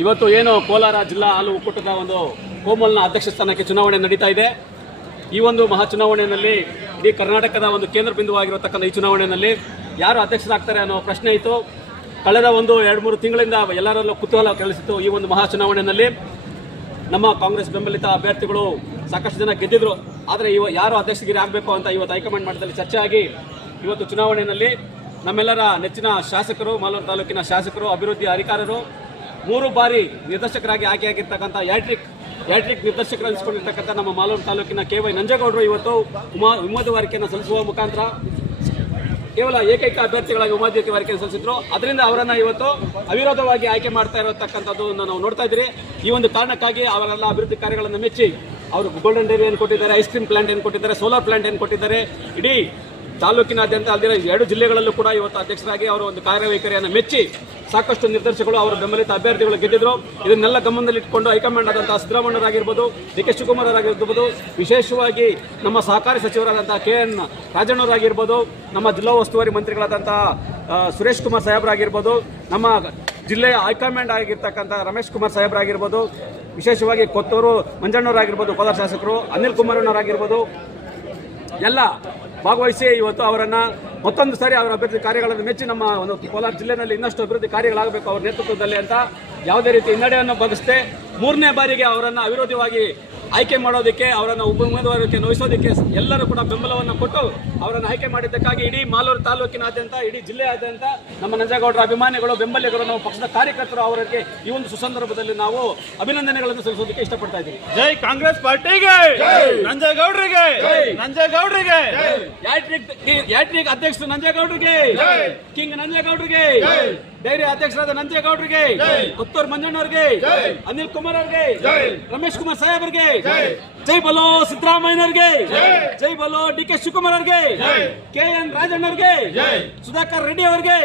ಇವತ್ತು ಏನು ಕೋಲಾರ ಜಿಲ್ಲಾ ಹಾಲು ಒಕ್ಕೂಟದ ಒಂದು ಕೋಮಲ್ನ ಅಧ್ಯಕ್ಷ ಸ್ಥಾನಕ್ಕೆ ಚುನಾವಣೆ ನಡೀತಾ ಇದೆ. ಈ ಒಂದು ಮಹಾ ಚುನಾವಣೆಯಲ್ಲಿ ಇಡೀ ಕರ್ನಾಟಕದ ಒಂದು ಕೇಂದ್ರ ಬಿಂದುವಾಗಿರತಕ್ಕಂಥ ಈ ಚುನಾವಣೆಯಲ್ಲಿ ಯಾರು ಅಧ್ಯಕ್ಷರಾಗ್ತಾರೆ ಅನ್ನೋ ಪ್ರಶ್ನೆ ಇತ್ತು. ಕಳೆದ ಒಂದು 2-3 ತಿಂಗಳಿಂದ ಎಲ್ಲರಲ್ಲೂ ಕುತೂಹಲ ಕೆಳಿಸಿತ್ತು. ಈ ಒಂದು ಮಹಾ ಚುನಾವಣೆಯಲ್ಲಿ ನಮ್ಮ ಕಾಂಗ್ರೆಸ್ ಬೆಂಬಲಿತ ಅಭ್ಯರ್ಥಿಗಳು ಸಾಕಷ್ಟು ಜನ ಗೆದ್ದಿದ್ರು. ಆದರೆ ಯಾರು ಅಧ್ಯಕ್ಷಗಿರಿ ಆಗಬೇಕು ಅಂತ ಇವತ್ತು ಹೈಕಮಾಂಡ್ ಮಟ್ಟದಲ್ಲಿ ಚರ್ಚೆ ಆಗಿ ಇವತ್ತು ಚುನಾವಣೆಯಲ್ಲಿ ನಮ್ಮೆಲ್ಲರ ನೆಚ್ಚಿನ ಶಾಸಕರು, ಮಾಲೂರು ತಾಲೂಕಿನ ಶಾಸಕರು, ಅಭಿವೃದ್ಧಿ ಅಧಿಕಾರರು, 3 ಬಾರಿ ನಿರ್ದೇಶಕರಾಗಿ ಆಯ್ಕೆಯಾಗಿರ್ತಕ್ಕಂಥ ಯಾಟ್ರಿಕ್ ನಿರ್ದೇಶಕರು ಅನಿಸಿಕೊಂಡಿರ್ತಕ್ಕಂಥ ನಮ್ಮ ಮಾಲೂರು ತಾಲೂಕಿನ KY ನಂಜೇಗೌಡರು ಇವತ್ತು ಉಮೇದುವಾರಿಕೆಯನ್ನು ಸಲ್ಲಿಸುವ ಮುಖಾಂತರ ಕೇವಲ ಏಕೈಕ ಅಭ್ಯರ್ಥಿಗಳಾಗಿ ಉಮೇದುವಾರಿಕೆಯನ್ನು ಸಲ್ಲಿಸಿದ್ರು. ಅದರಿಂದ ಅವರನ್ನು ಇವತ್ತು ಅವಿರೋಧವಾಗಿ ಆಯ್ಕೆ ಮಾಡ್ತಾ ಇರತಕ್ಕಂಥದ್ದು ನಾವು ನೋಡ್ತಾ ಇದ್ದೀರಿ. ಈ ಒಂದು ಕಾರಣಕ್ಕಾಗಿ ಅವರೆಲ್ಲ ಅಭಿವೃದ್ಧಿ ಕಾರ್ಯಗಳನ್ನು ಮೆಚ್ಚಿ ಅವರು ಗೋಲ್ಡನ್ ಡೈರಿ ಏನು ಕೊಟ್ಟಿದ್ದಾರೆ, ಐಸ್ ಕ್ರೀಮ್ ಪ್ಲಾಂಟ್ ಏನು ಕೊಟ್ಟಿದ್ದಾರೆ, ಸೋಲಾರ್ ಪ್ಲಾಂಟ್ ಏನು ಕೊಟ್ಟಿದ್ದಾರೆ, ಇಡೀ ತಾಲೂಕಿನಾದ್ಯಂತ ಅಲ್ಲದೆ 2 ಜಿಲ್ಲೆಗಳಲ್ಲೂ ಕೂಡ ಇವತ್ತು ಅಧ್ಯಕ್ಷರಾಗಿ ಅವರ ಒಂದು ಕಾರ್ಯವೈಖರಿಯನ್ನು ಮೆಚ್ಚಿ ಸಾಕಷ್ಟು ನಿರ್ದೇಶಕರು ಅವರ ಬೆಂಬಲಿತ ಅಭ್ಯರ್ಥಿಗಳು ಗೆದ್ದಿದ್ರು. ಇದನ್ನೆಲ್ಲ ಗಮನದಲ್ಲಿಟ್ಟುಕೊಂಡು ಹೈಕಮಾಂಡ್ ಆದಂತಹ ಸಿದ್ದರಾಮಯ್ಯರಾಗಿರ್ಬೋದು, DK ಶಿವಕುಮಾರ್ ಅವರಾಗಿರ್ಬೋದು, ವಿಶೇಷವಾಗಿ ನಮ್ಮ ಸಹಕಾರಿ ಸಚಿವರಾದಂತಹ KN ರಾಜಣ್ಣವರಾಗಿರ್ಬೋದು, ನಮ್ಮ ಜಿಲ್ಲಾ ಉಸ್ತುವಾರಿ ಮಂತ್ರಿಗಳಾದಂತಹ ಸುರೇಶ್ ಕುಮಾರ್ ಸಾಹೇಬರಾಗಿರ್ಬೋದು, ನಮ್ಮ ಜಿಲ್ಲೆಯ ಹೈಕಮಾಂಡ್ ಆಗಿರ್ತಕ್ಕಂಥ ರಮೇಶ್ ಕುಮಾರ್ ಸಾಹೇಬರಾಗಿರ್ಬೋದು, ವಿಶೇಷವಾಗಿ ಕೊತ್ತೂರು ಮಂಜಣ್ಣವರಾಗಿರ್ಬೋದು, ಕೋಲಾರ ಶಾಸಕರು ಅನಿಲ್ ಕುಮಾರಣ್ಣವರಾಗಿರ್ಬೋದು, ಎಲ್ಲ ಭಾಗವಹಿಸಿ ಇವತ್ತು ಅವರನ್ನು ಮತ್ತೊಂದು ಸಾರಿ ಅವರ ಅಭಿವೃದ್ಧಿ ಕಾರ್ಯಗಳನ್ನು ಮೆಚ್ಚಿ ನಮ್ಮ ಒಂದು ಕೋಲಾರ ಜಿಲ್ಲೆಯಲ್ಲಿ ಇನ್ನಷ್ಟು ಅಭಿವೃದ್ಧಿ ಕಾರ್ಯಗಳಾಗಬೇಕು ಅವರ ನೇತೃತ್ವದಲ್ಲಿ ಅಂತ ಯಾವುದೇ ರೀತಿ ಹಿನ್ನಡೆಯನ್ನು ಬಗೆಸದೆ 3ನೇ ಬಾರಿಗೆ ಅವರನ್ನು ಅವಿರೋಧವಾಗಿ ಆಯ್ಕೆ ಮಾಡೋದಕ್ಕೆ, ಅವರನ್ನು ಉಮೇದುವಾರಿಕೆ ವಹಿಸೋದಕ್ಕೆ ಎಲ್ಲರೂ ಕೂಡ ಬೆಂಬಲವನ್ನು ಕೊಟ್ಟು ಅವರನ್ನು ಆಯ್ಕೆ ಮಾಡಿದ್ದಕ್ಕಾಗಿ ಇಡೀ ಮಾಲೂರು ತಾಲೂಕಿನಾದ್ಯಂತ, ಇಡೀ ಜಿಲ್ಲೆಯಾದ್ಯಂತ ನಮ್ಮ ನಂಜೇಗೌಡರ ಅಭಿಮಾನಿಗಳು, ಬೆಂಬಲಿಗರು, ನಮ್ಮ ಪಕ್ಷದ ಕಾರ್ಯಕರ್ತರು ಅವರಿಗೆ ಈ ಒಂದು ಸುಸಂದರ್ಭದಲ್ಲಿ ನಾವು ಅಭಿನಂದನೆಗಳನ್ನು ಸಲ್ಲಿಸೋದಕ್ಕೆ ಇಷ್ಟಪಡ್ತಾ ಇದ್ದೀವಿ. ಜೈ ಕಾಂಗ್ರೆಸ್ ಪಾರ್ಟಿಗೆ, ನಂಜೇಗೌಡರಿಗೆ, ನಂಜೇಗೌಡರಿಗೆ, ಯಾಟ್ರಿಕ್ ಅಧ್ಯಕ್ಷರು ನಂಜೇಗೌಡರಿಗೆ, ಕಿಂಗ್ ನಂಜೇಗೌಡರಿಗೆ, ಡೈರಿ ಅಧ್ಯಕ್ಷರಾದ ನಂಜೇಗೌಡರಿಗೆ, ಕೊತ್ತೂರು ಮಂಜಣ್ಣವ್ರಿಗೆ, ಅನಿಲ್ ಕುಮಾರ್ ಅವರಿಗೆ, ರಮೇಶ್ ಕುಮಾರ್ ಸಾಹೇಬರಿಗೆ, ಜೈ ಬಲೋ ಸಿದ್ದರಾಮಯ್ಯನವ್ರಿಗೆ, ಜೈ ಬಲೋ DK ಶಿವಕುಮಾರ್ ಅವರಿಗೆ, KN ರಾಜಣ್ಣವ್ರಿಗೆ, ಸುಧಾಕರ್ ರೆಡ್ಡಿ ಅವರಿಗೆ.